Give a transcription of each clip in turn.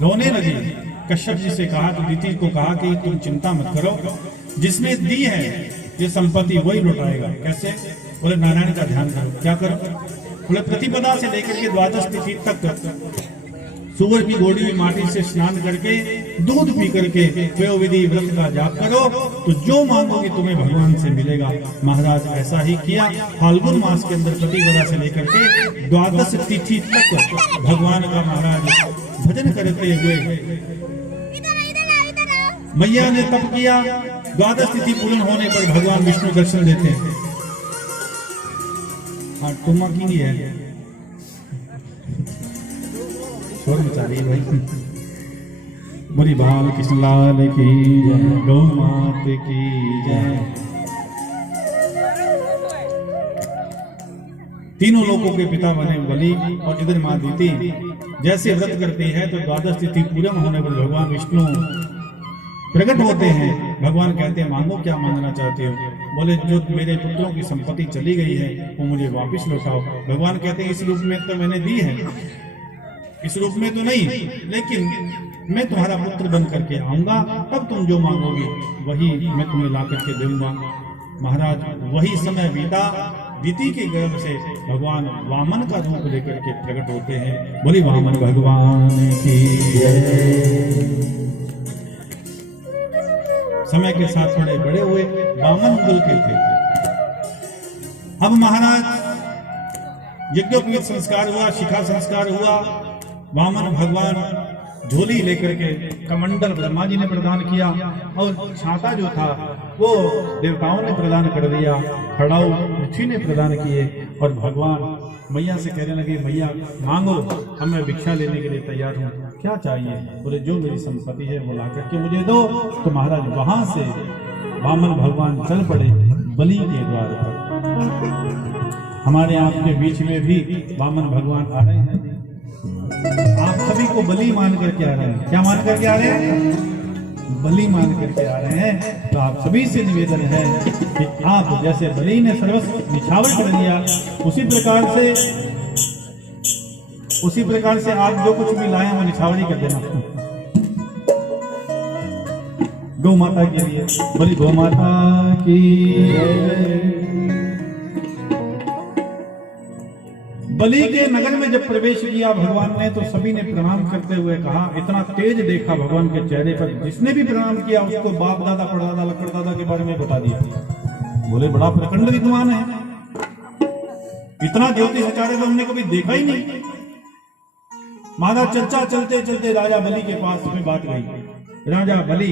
रोने लगी। कश्यप जी से कहा, तो दीति को कहा कि तुम चिंता मत करो, जिसने दी है ये संपत्ति वही लौटाएगा। कैसे? बोले नारायण का ध्यान करो। क्या करो? बोले प्रतिपदा से लेकर के द्वादश तिथि तक सुअर की गोड़ी में माटी से स्नान करके दूध पी करके पयोविधि व्रत का जाप करो, तो जो मांगोगे तुम्हें भगवान से मिलेगा। महाराज ऐसा ही किया। फाल्गुन मास के अंदर प्रतिपदा से लेकर के द्वादश तिथि तक भगवान का महाराज भजन करते हुए मैया ने तप किया। द्वादश तिथि पूर्ण होने पर भगवान विष्णु दर्शन देते हैं। हाँ, तुम्मा की है शोर मचा रही है भाई। बोली बाल कृष्ण लाल की जय, गौ मात की जय। तीनों लोगों के पिता बने बलि और इधर मां दीति जैसे व्रत करती है, तो द्वादश तिथि पूर्ण होने पर भगवान विष्णु प्रकट होते हैं। भगवान कहते हैं मांगो, क्या मांगना चाहते हो? बोले जो मेरे पुत्रों की संपत्ति चली गई है वो मुझे वापस लौटाओ। भगवान कहते हैं इस रूप में तो मैंने दी है, इस रूप में तो नहीं, लेकिन मैं तुम्हारा पुत्र बन करके आऊंगा, तब तुम जो मांगोगे वही मैं तुम्हें ला करके दूंगा। महाराज वही समय बीता। दीति के गर्भ से भगवान वामन का रूप लेकर के प्रकट होते हैं। बोली वामन भगवान की जय। समय के साथ थोड़े बड़े हुए, वामन कुल के थे। अब महाराज यज्ञोपवीत संस्कार हुआ, शिखा संस्कार हुआ। वामन भगवान झोली लेकर के कमंडल ब्रह्मा जी ने प्रदान किया और छाता जो था वो देवताओं ने प्रदान कर दिया, खड़ाऊ पृथ्वी ने प्रदान किए। और भगवान मैया से कहने लगे, मैया मांगो, हम मैं भिक्षा लेने के लिए तैयार हूँ, क्या चाहिए? बोले जो मेरी संपत्ति है वो ला करके मुझे दो। तो महाराज वहां से वामन भगवान चल पड़े बलि के द्वार पर। हमारे आपके बीच में भी वामन भगवान आ रहे हैं। आप सभी को बलि मान करके आ रहे हैं। क्या मान करके आ रहे हैं? बलि मान करके आ रहे हैं। तो आप सभी से निवेदन है कि आप जैसे बलि ने सर्वस्व निछावर कर दिया, उसी प्रकार से आप जो कुछ भी लाए वो निछावरी कर देना गौ माता के लिए। बोली गौ माता की। बलि के नगर में जब प्रवेश किया भगवान ने, तो सभी ने प्रणाम करते हुए कहा, इतना तेज देखा भगवान के चेहरे पर, जिसने भी प्रणाम किया उसको बाप दादा परदादा लकड़दादा के बारे में बता दिया। बोले बड़ा प्रचंड विद्वान है, इतना ज्योतिष आचार्य तो हमने कभी देखा ही नहीं। महाराज चर्चा चलते चलते राजा बलि के पास में बात गई। राजा बलि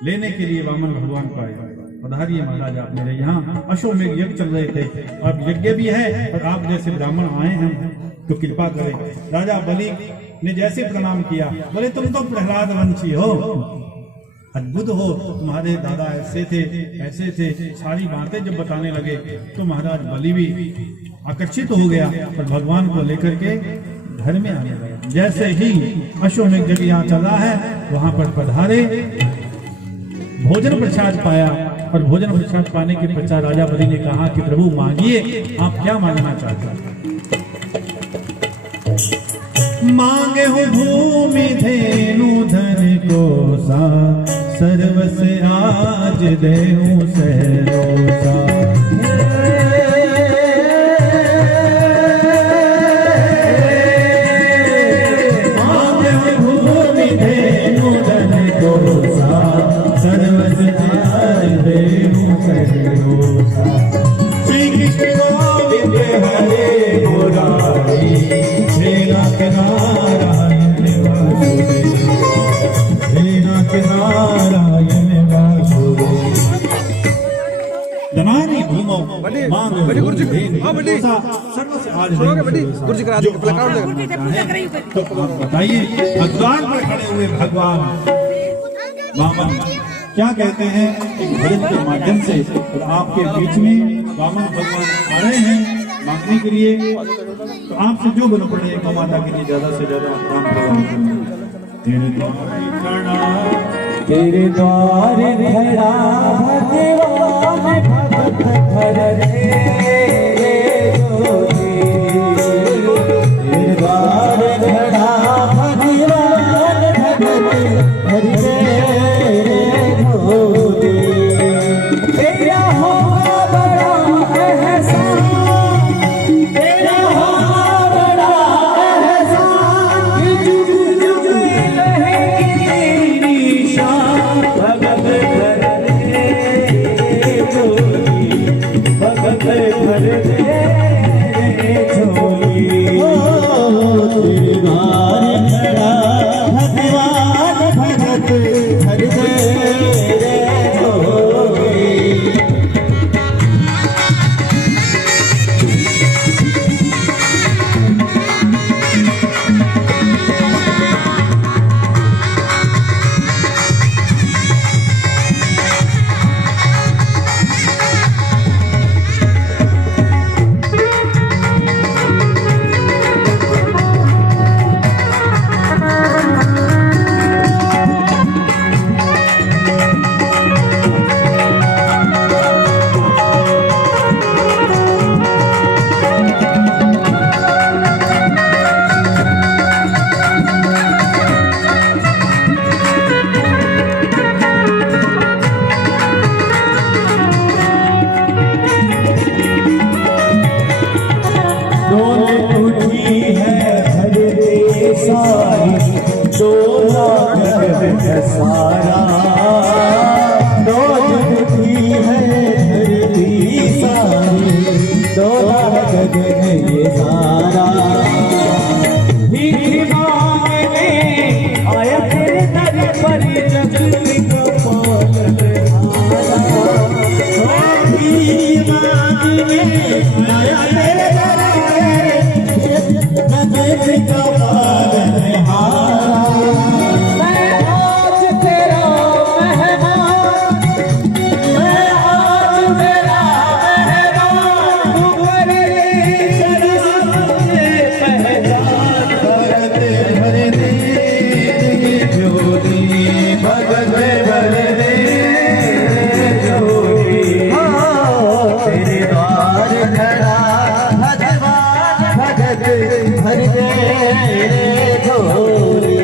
लेने के लिए वामन भगवान को आए। पधारिए महाराज, आप मेरे यहाँ अश्वमेघ यज्ञ चल रहे थे, अब यज्ञ भी है और आप जैसे ब्राह्मण आए हैं तो कृपा करें। राजा बलि ने जैसे प्रणाम किया, बोले तुम तो प्रहलाद वंशी हो, अद्भुत हो, तुम्हारे दादा ऐसे थे ऐसे थे। सारी बातें जब बताने लगे तो महाराज बलि भी आकर्षित हो गया और भगवान को लेकर के घर में आने लगा। जैसे ही अश्वमेघ यज्ञ यहाँ चला है वहां पर पधारे, भोजन प्रसाद पाया और भोजन प्रसाद पाने के पश्चात राजा बलि ने कहा कि प्रभु मांगिए, आप क्या मांगना चाहते हैं? मांगे हो भूमि धेनु धन को सा, सर्वस आज देहु सहरोसा। मांगे हो भूमि धेनु धन को सा, सर्वस आज देहु सहरोसा। श्री कृष्ण गोविंद हरे मुरारी, हे नाथ नारायण वासुदेव, हे नाथ नारायण वासुदेव। धनानि भूमौ मांग सर्वस आज गुरुजी करा दो, तो बताइए भगवान पर खड़े हुए भगवान वामन क्या कहते हैं? एक भजन के माध्यम से और आपके बीच में वामन भगवान आ रहे हैं मांगने के लिए। तो आपसे जो बन पड़े गौ माता के लिए ज्यादा से ज्यादा काम करवाएं। तेरे द्वार खड़ा भगवान भक्त घर रे, तेरे द्वार खड़ा भगवान भर दे झोली। तेरे द्वार खड़ा भगवान भगत भर दे झोली। सारा डोल उठी है धरती सारी, डोला गगन ये सारा। भीख मांगने आया तेरे दर पर जग का पालनहारा। भीख मांगने आया तेरे दर पर जग का पालनहारा। भर दे झोली।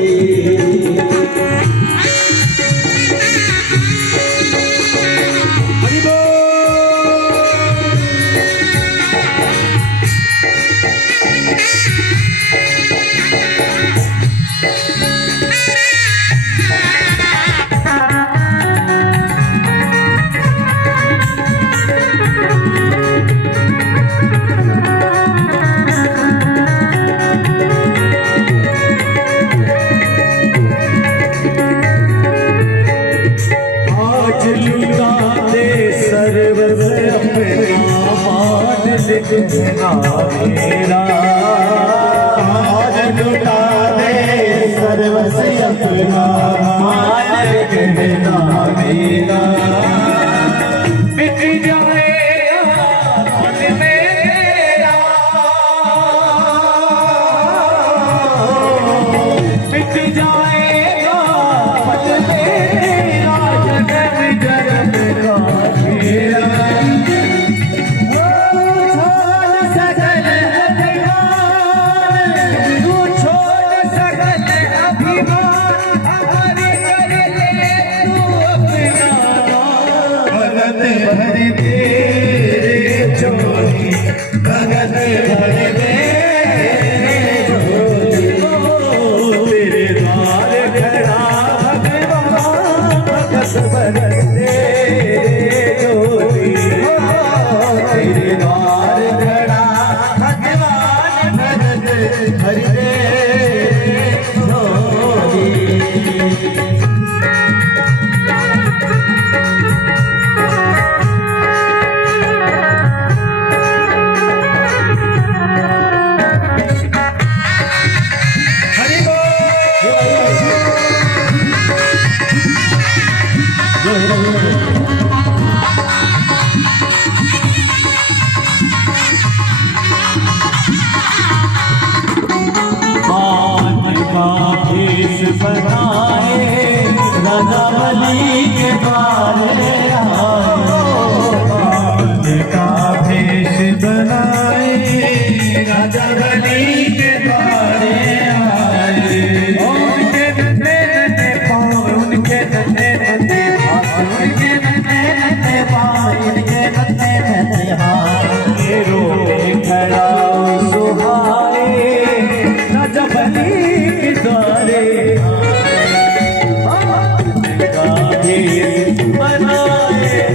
मेरा आज लुटा दे सर्वस्व अपना, माया कहना मेरा। बिक जाएगा मन मेरा, बिक जाएगा मन मेरा, जन्म जन्म का मेरा। भर दे झोली, भगत भर दे झोली। तेरे द्वार खड़ा भगवान भगत भर दे झोली। तेरे द्वार खड़ा भगवान भगत भर दे झोली। बनाए राजा बलि के द्वारे आए, का भेष बनाए राजा बलि के द्वारे आए। उनके नन्हे नन्हे पाँव, उनके नन्हे नन्हे हाथ, उनके नन्हे नन्हे पाँव, उनके नन्हे नन्हे हाथ। रोके खड़ा सुहाए राजा बलि के द्वारे बनाए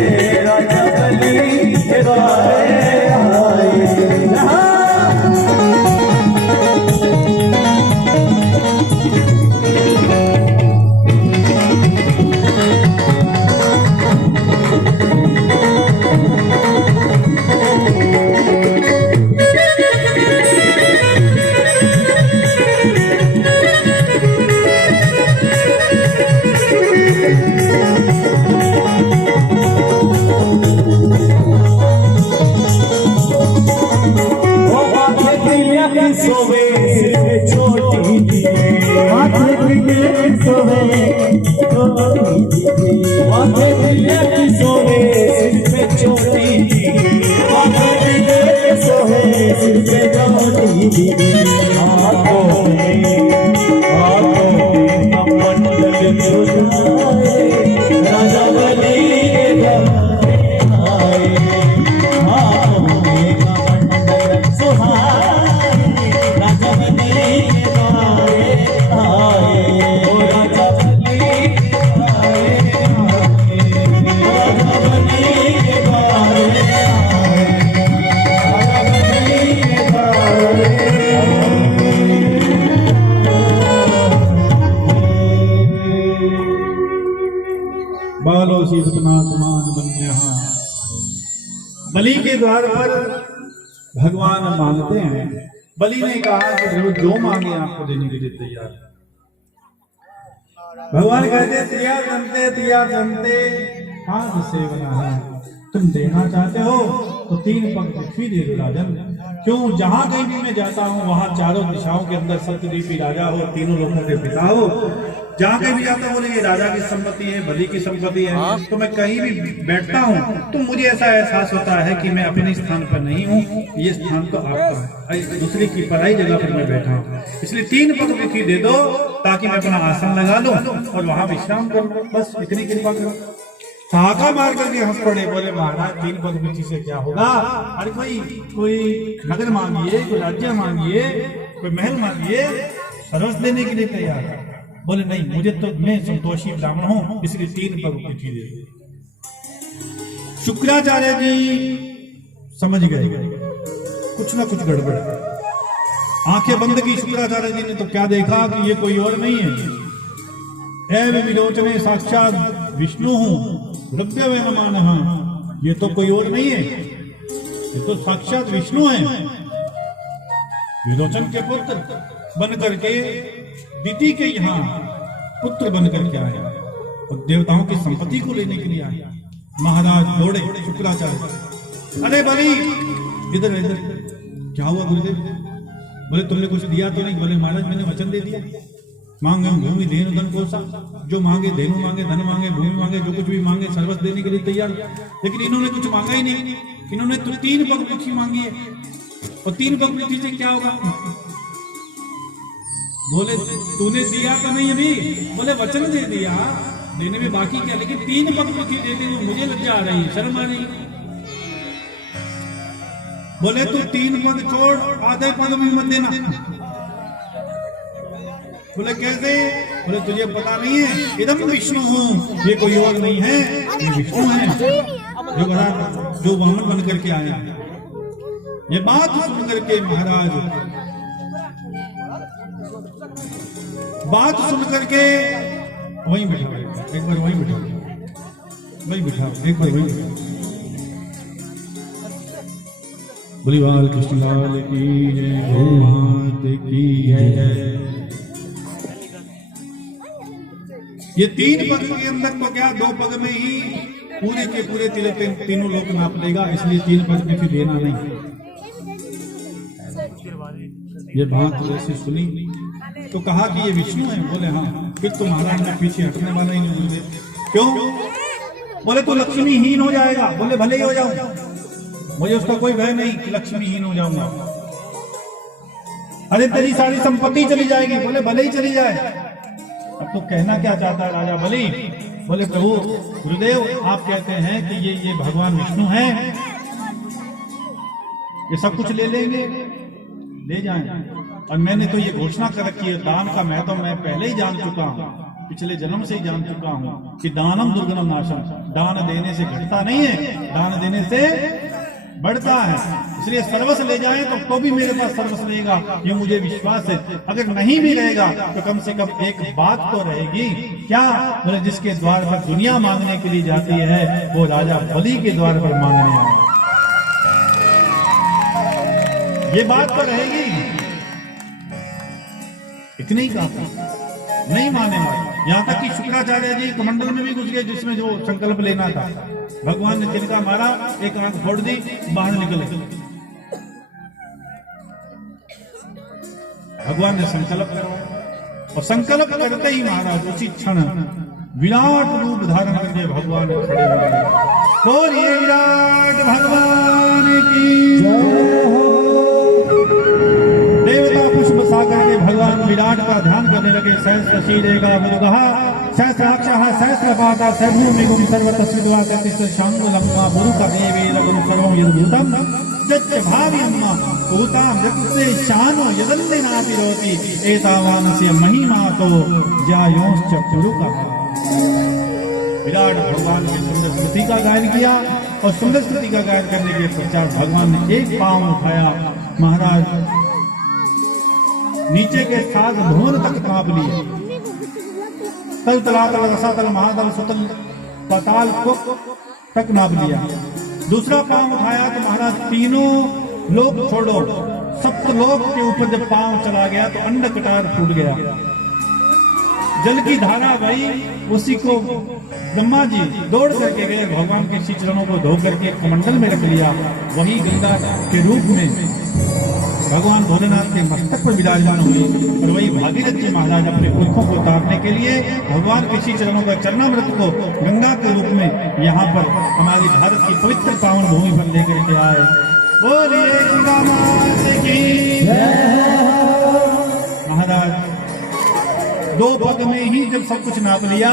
दिए सोहे चोटी दीदी माथे दिए सोहे सिर पे चोटी दीदी माथे दिए सोहे सिर पे चोटी दीदी हाथों में कमंडल झुलाए राजा बलि के द्वारे आए हाथों में कमंडल सुहाए राजा बलि के द्वारे आए ओ राजा बलि आए राजा बलि के द्वारे आए राजा बलि के द्वारे बालो शीतनाथ मान बन्यहा। बलि के द्वार पर भगवान मांगते हैं। बलि ने कहा कि जो मांगे आपको देने के लिए तैयार है। भगवान कहते तिया जनते हाथ से बना है। तुम देना चाहते हो तो 3 पग पृथ्वी दे दो राजन। क्यों? जहां कहीं भी मैं जाता हूँ वहां चारों दिशाओं के अंदर सत्यदीपी राजा हो, तीनों लोगों के पिता हो। जहां कहीं भी जाता हूँ बोले ये राजा की संपत्ति है, बलि की संपत्ति है। तो मैं कहीं भी बैठता हूँ तो मुझे ऐसा एहसास होता है कि मैं अपने स्थान पर नहीं हूँ, ये स्थान तो आपका है, दूसरी की पराई जगह पर मैं बैठा हूँ। इसलिए 3 पग पृथ्वी दे दो ताकि मैं अपना आसन लगा लूं और वहां विश्राम करूं। बस इतनी कृपा करो। ठहाका मार करके हंस पड़े, बोले महाराज 3 पग पृथ्वी से क्या होगा? अरे कोई नगर मांगिए, कोई राज्य मांगिए, कोई महल मांगिए, सर्वस्व देने के लिए तैयार है। बोले नहीं, मुझे तो मैं संतोषी ब्राह्मण हूं, इसलिए 3 पग पृथ्वी दे दो। शुक्राचार्य जी समझ गए कुछ ना कुछ गड़बड़। आंखें बंद की शुक्राचार्य जी ने तो क्या देखा कि ये कोई और नहीं है। एवं विलोचने साक्षात विष्णु हूं द्रव्य व नमानः। ये तो कोई और नहीं है, ये तो साक्षात विष्णु है। विलोचन के पुत्र बन करके दिति के यहाँ पुत्र बन करके आए और देवताओं की संपत्ति को लेने के लिए आए। महाराज दौड़े शुक्राचार्य, अरे बलि इधर इधर, क्या हुआ गुरुदेव? बोले तुमने कुछ दिया तो नहीं? बोले महाराज मैंने वचन दे दिया, मांगे भूमि धेनु धन कोसा, जो मांगे धेनु मांगे, धन मांगे, भूमि मांगे, जो कुछ भी मांगे सर्वस्व देने के लिए तैयार। लेकिन इन्होंने कुछ मांगा ही नहीं, इन्होंने तो 3 पग पृथ्वी मांगी है। और 3 पग पृथ्वी से क्या होगा? बोले तूने दिया तो नहीं अभी? बोले वचन दे दिया, देने में बाकी क्या, लेकिन 3 पग पृथ्वी देते हुए मुझे लज्जा आ रही, शर्म आ रही। बोले तू 3 पद छोड़, आधे पद भी मत देना। बोले कैसे? बोले तुझे पता नहीं है, इदम विष्णु हूँ, ये कोई और नहीं है, ये विष्णु है जो वामन बन करके आया। ये बात सुन करके महाराज बात सुन करके वहीं बिठा, एक बार वहीं बिठा, वहीं बिठा, एक बार वहीं बिठा। बोली बाल कृष्ण लाल की जय, गौ माता की जय। ये 3 पग के अंदर तो क्या 2 पग में ही पूरे के पूरे तीनों लोग नाप लेगा, इसलिए 3 पग में देना नहीं। ये बात जैसे सुनी तो कहा कि ये विष्णु है। बोले हाँ, फिर तो महाराज ने पीछे हटने वाला ही नहीं बोले। क्यों? बोले तो लक्ष्मीहीन हो जाएगा। बोले भले ही हो जाऊं, मुझे उसका कोई भय नहीं कि लक्ष्मीहीन हो जाऊंगा। अरे तेरी सारी संपत्ति चली जाएगी। बोले भले ही चली जाए। अब तो कहना क्या चाहता है राजा बलि? बोले प्रभु गुरुदेव आप कहते हैं कि ये भगवान विष्णु हैं, ये सब कुछ ले लेंगे, ले जाएं। और मैंने तो ये घोषणा कर रखी है दान का, मैं पहले ही जान चुका हूँ, पिछले जन्म से ही जान चुका हूँ कि दानम दुर्गुणम नाशम, दान देने से घटता नहीं है, दान देने से बढ़ता है। इसलिए सर्वस्व ले जाए तो भी मेरे पास सर्वस्व रहेगा, ये मुझे विश्वास है। अगर नहीं भी रहेगा तो कम से कम एक बात तो रहेगी। क्या? बोले जिसके द्वार पर दुनिया मांगने के लिए जाती है वो राजा बलि के द्वार पर मांगने आए, ये बात तो रहेगी। इतने ही काफी, नहीं माने मारे। यहाँ तक कि शुक्राचार्य जी कमंडल में भी घुस गए जिसमें जो संकल्प लेना था। भगवान ने तिनका मारा, एक आंख फोड़ दी, बाहर निकल गए। भगवान ने संकल्प करो और संकल्प करते ही महाराज उसी क्षण विराट रूप धारण करके भगवान खड़े हो गए। बोलिए विराट भगवान की देवता पुष्प सागर के भगवान विराट का ध्यान करने लगे। सहस्र शीलेगा मुरुगः सहस्राक्षः सहस्रपादः सर्वभूमिगुं सर्वतस्विद्वा ततिस्शांग लम्मा मुरुका देवेरगुं सर्वं यद्भूतं यच्च भाव्यम्मा भूता मृत्युसे शानो यदन्यनातिरोति एतावानस्य महिमा तो ज्यायोश्च पुरुकः। विराट भगवान की सुंदर स्तुति का गायन किया और सुंदर स्तुति का गायन करने के पश्चात भगवान ने एक पांव उठाया। महाराज नीचे के 7 भुवन तक कांप लिए। तल तलातल रसातल महातल सुतल पाताल को तक नाप लिया। दूसरा पांव उठाया तो महाराज तीनों लोक छोड़ो सप्तलोक के ऊपर जब पांव चला गया तो अंड कटार फूट गया। जल की धारा बही, उसी को ब्रह्मा जी दौड़ करके गए, भगवान के श्री चरणों को धो करके कमंडल में रख लिया। वही गंगा के रूप में भगवान भोलेनाथ के मस्तक पर विराजमान हुई और वही भागीरथ जी महाराज अपने पुरखों को उतारने के लिए भगवान के श्री चरणों का चरणामृत को गंगा के रूप में यहाँ पर हमारी भारत की पवित्र पावन भूमि पर लेकर के आए। बोलिए गंगा माता की महाराज 2 पग में ही जब सब कुछ नाप लिया,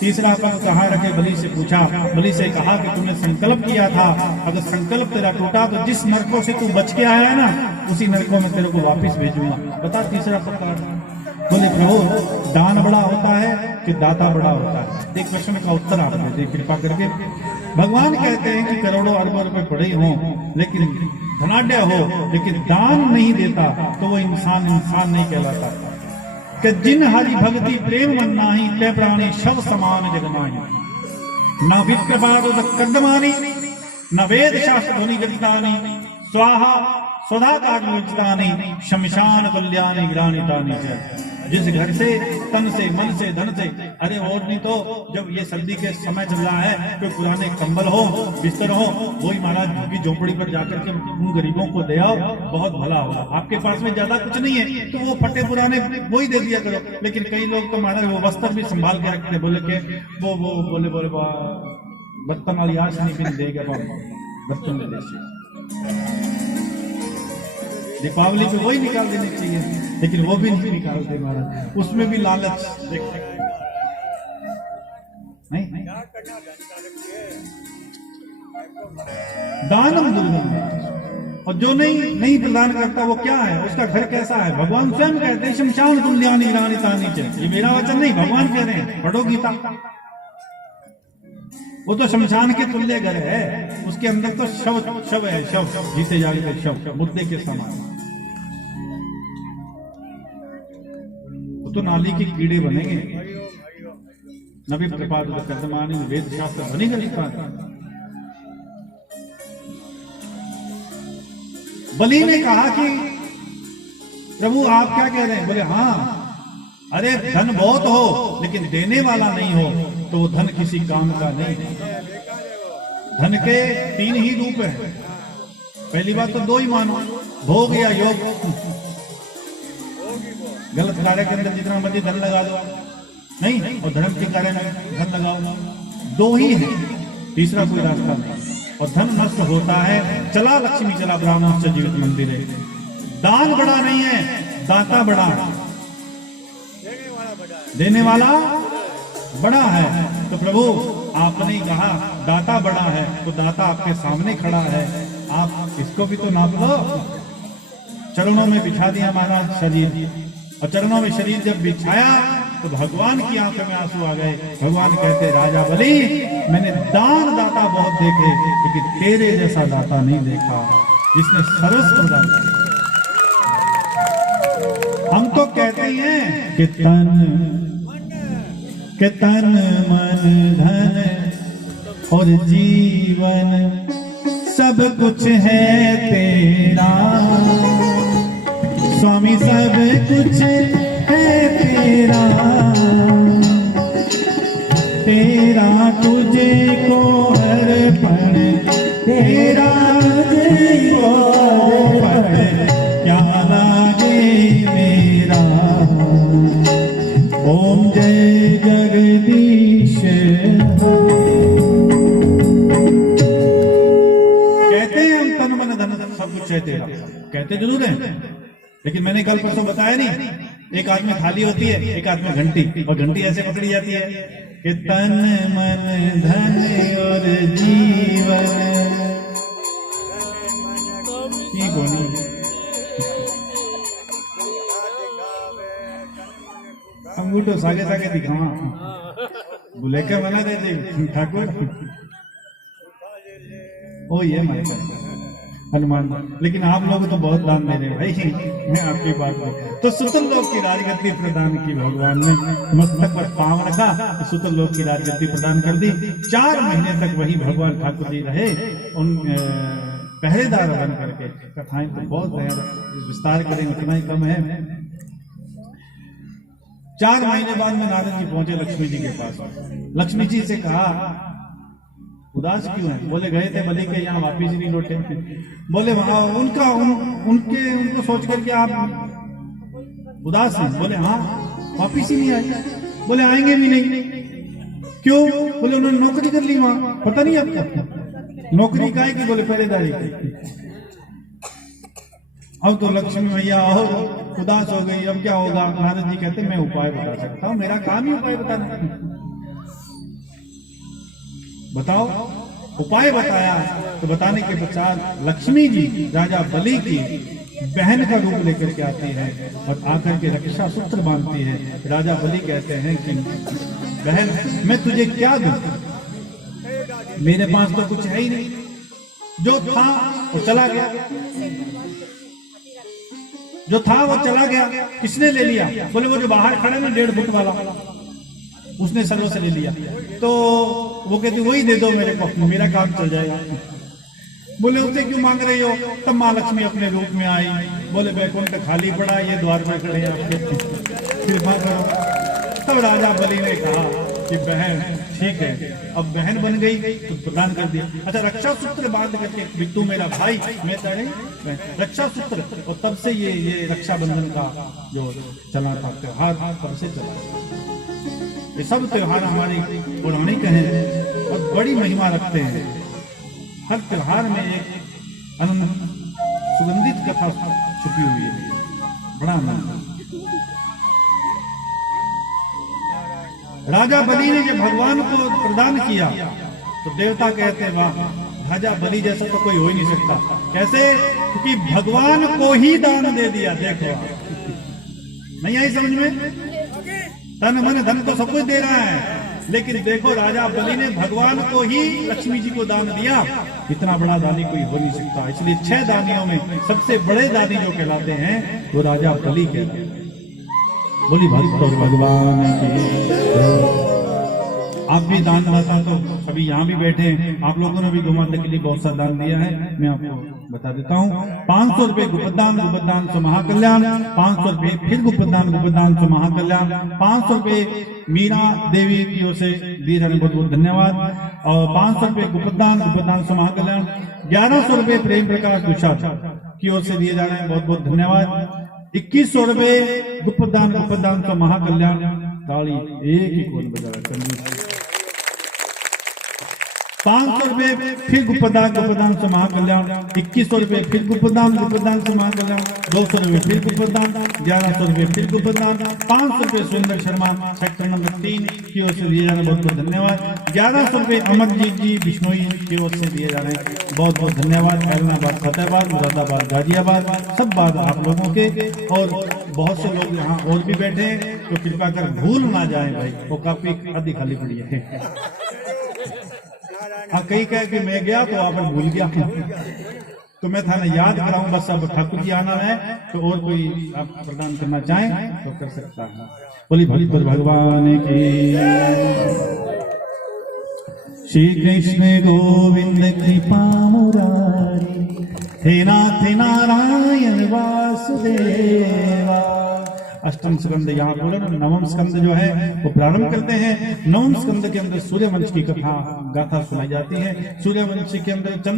तीसरा पग कहाँ रखे बलि से पूछा। बलि से कहा कि तुमने संकल्प किया था, अगर संकल्प तेरा टूटा तो जिस नरकों से तू बच के आया ना उसी नरकों में तेरे को वापस भेजूंगा। बता तीसरा पग कहाँ। बोले प्रभु दान बड़ा होता है कि दाता बड़ा होता है? एक प्रश्न का उत्तर आप दे कृपा करके। भगवान कहते हैं कि करोड़ों अरबों रुपए पड़े हों लेकिन धनाढ्य हो लेकिन दान नहीं देता तो वो इंसान नहीं कहलाता। कि जिन हरि भक्ति प्रेम मन नाही ते प्राणी शव समान जगमाही न विप्रपादो कदमानी न वेद शास्त्र ध्वनि जगतानी स्वाहा स्वधा कार्य शमशान तुल्यानि ग्रानितानि च। जिस घर से तन से मन से धन से, अरे और नहीं तो जब ये सर्दी के समय चल रहा है तो पुराने कंबल हो बिस्तर हो वही महाराज झुग्गी झोपड़ी पर जाकर के उन गरीबों को दे आओ, बहुत भला होगा। आपके पास में ज्यादा कुछ नहीं है तो वो फटे पुराने वही दे दिया करो। लेकिन कई लोग तो महाराज वो वस्त्र भी संभाल के रखते, बोले के वो बोले बर्तन वाली आश नहीं बिन देगा बर्तन में देसी। दीपावली पे वही निकाल देने चाहिए लेकिन वो भी नहीं निकालते महाराज, उसमें भी लालच नहीं। दानम दुर्गम, और जो नहीं प्रदान करता वो क्या है, उसका घर कैसा है? भगवान स्वयं कहते हैं शमशान तुल्यानि ग्रानितानि च। ये मेरा वचन नहीं, भगवान कह रहे हैं, पढ़ो गीता। वो तो शमशान के तुल्य घर है, उसके अंदर तो शव है, शव जीते जागते शव मुर्दे के समान। वो तो नाली के कीड़े बनेंगे। नबी प्रपाद कर्दमानी वेद शास्त्र बनेगा लिखा। बलि ने कहा कि प्रभु आप क्या कह रहे हैं? बोले हाँ, अरे धन बहुत हो लेकिन देने वाला नहीं हो तो वो धन किसी काम का नहीं। धन के 3 ही रूप है। पहली बात तो 2 ही मानो, भोग या योग। गलत कार्य के अंदर जितना मर्जी धन लगा दो नहीं, और धर्म के कार्य में धन लगाओ, 2 ही है, तीसरा कोई रास्ता नहीं। और धन नष्ट होता है, चला लक्ष्मी चला ब्राह्मण से जीवित मंदिर है। दान बड़ा नहीं है, दाता बड़ा है, देने वाला बड़ा है। तो प्रभु आपने कहा दाता बड़ा है, तो दाता आपके सामने खड़ा है, आप इसको भी तो नाप लो। चरणों में बिछा दिया महाराज शरीर, और चरणों में शरीर जब बिछाया तो भगवान की आंखों में आंसू आ गए। भगवान कहते राजा बलि मैंने दान दाता बहुत देखे लेकिन तेरे जैसा दाता नहीं देखा जिसने सर्वस्व दाता। हम तो कहते हैं कि तन मन धन और जीवन सब कुछ है तेरा स्वामी, सब कुछ है तेरा, तेरा तुझे को हर पल, तेरा तुझे को हर पल क्या लागे मेरा। जय जगदीश कहते हैं हम तन मन धन सब कुछ है तेरा, कहते जरूर हैं, लेकिन मैंने कल परसों बताया नहीं, एक हाथ में थाली होती है, एक हाथ में घंटी, और घंटी ऐसे पकड़ी जाती है कि तन मन धन और जीवन की बोली। अंगूठो सागे सागे दिखावा बुलेकर बना देते ठाकुर, ओ ये मारे हनुमान। लेकिन आप लोग तो बहुत दान दे रहे भाई, मैं आपकी बात करूं तो सुतल लोक की राजगद्दी प्रदान की भगवान ने, मस्तक पर पांव रखा तो सुतल लोक की राजगद्दी प्रदान कर दी। 4 महीने तक वही भगवान ठाकुर जी रहे, उन पहरेदार बन करके। कथाएं तो बहुत विस्तार करें उतना ही कम है। 4 महीने बाद में नारद जी पहुंचे लक्ष्मी जी के पास। लक्ष्मी जी से कहा उदास क्यों है? बोले गए थे बलि के यहाँ वापिस नहीं लौटे। बोले वहां उनको सोच करके आप उदास हैं? बोले हाँ, वापिस ही नहीं आए। बोले आएंगे भी नहीं, क्यों? बोले उन्होंने नौकरी कर ली वहां, पता नहीं आपको नौकरी का है कि? बोले पहरेदारी की। अब तो लक्ष्मी मैया और उदास हो गई, अब क्या होगा? नारद जी कहते मैं उपाय बता सकता हूं, मेरा काम ही उपाय बताना। बताओ। उपाय बताया तो बताने के पश्चात लक्ष्मी जी राजा बलि की बहन का रूप लेकर के आती है और आकर के रक्षा सूत्र बांधती है। राजा बलि कहते हैं कि बहन मैं तुझे क्या दूं, मेरे पास तो कुछ है ही नहीं, जो था वो चला गया, जो था वो चला गया। किसने ले लिया? बोले वो जो बाहर खड़ा ना 1.5 फुट वाला, उसने सर्व से ले लिया। तो वो कहती वही दे दो मेरे को, मेरा काम चल जाएगा। बोले उससे क्यों मांग रही हो? तब माँ लक्ष्मी अपने रूप में आई। बोले वैकुंठ खाली पड़ा, ये द्वार पर खड़े आपके, कृपा करो। तब राजा बलि ने कहा कि बहन ठीक है, अब बहन बन गई तो प्रदान कर दिया। अच्छा रक्षा सूत्र बांध करके, तू मेरा भाई मैं तेरे रक्षा सूत्र। और तब से ये रक्षाबंधन का जो चला था त्योहार, तब से चला। ये सब त्योहार हमारी पौराणिक हैं और बड़ी महिमा रखते हैं। हर त्योहार में एक अनंत सुगंधित कथा छुपी हुई है, बड़ा आनंद। राजा बलि ने जब भगवान को प्रदान किया तो देवता कहते हैं वाह, राजा बलि जैसा तो कोई हो ही नहीं सकता। कैसे? क्योंकि भगवान को ही दान दे दिया। देखो नहीं आई समझ में? तन मन धन तो सब कुछ दे रहा है, लेकिन देखो राजा बलि ने भगवान को ही लक्ष्मी जी को दान दिया। इतना बड़ा दानी कोई हो नहीं सकता। इसलिए 6 दानियों में सबसे बड़े दानी जो कहलाते हैं वो राजा बलि कहलाते हैं। बोली भक्त भगवान की। आप भी दान दाता तो सभी यहाँ भी बैठे हैं, आप लोगों ने भी गौ माता के लिए बहुत सा दान दिया है। मैं आपको बता देता हूँ। 500 रुपए गुपदान से महाकल्याण, 500 रुपए फिर गुपदान से महाकल्याण, 500 रुपए मीरा देवी की ओर से दिए जाने बहुत बहुत धन्यवाद। और 500 रुपए गुपदान से महाकल्याण, 1100 रुपए प्रेम प्रकाश दुषा की ओर से दिए जा रहे हैं, बहुत बहुत धन्यवाद। 2100 रुपए गुपदान से महाकल्याण। ताली एक ही कौन बजा रहा है? 500 रुपए फिर गुपदान से महाकल्याण, 2100 रुपए फिर गुपदान से महाकल्याण, 200 रुपए फिर गुपदान, 1100 रुपए फिर गुपदान, 500 रुपए सुरेंद्र शर्मा सेक्टर नंबर 3 की ओर से दिए जा रहे बहुत बहुत धन्यवाद। 1100 रुपए अमरजीत जी बिश्नोई की ओर से दिए जा रहे हैं, बहुत बहुत धन्यवाद। ऐलनाबाद, फतेहाबाद, मुरादाबाद, गाजियाबाद, सब बात आप लोगों के। और बहुत से लोग यहाँ और भी बैठे हैं तो कृपा कर भूल ना जाए भाई, वो काफी आधी खाली पड़ी है। हाँ कई कह कि मैं गया तो वहां पर भूल गया, तो मैं थाने याद कराऊं। बस अब ठाकुर जी आना है तो और कोई आप प्रदान करना चाहें तो कर सकता है। बोली भक्त भगवान की। श्री कृष्ण गोविंद कृपा मुरारी, हे नाथ नारायण वासुदेवा। अष्टम स्कंद यहाँ बोले, नवम स्कंद जो है वो प्रारंभ करते हैं। नवम स्कंद के अंदर सूर्यवंश की कथा गाथा सुनाई जाती है। सूर्यवंश के अंदर चंद्र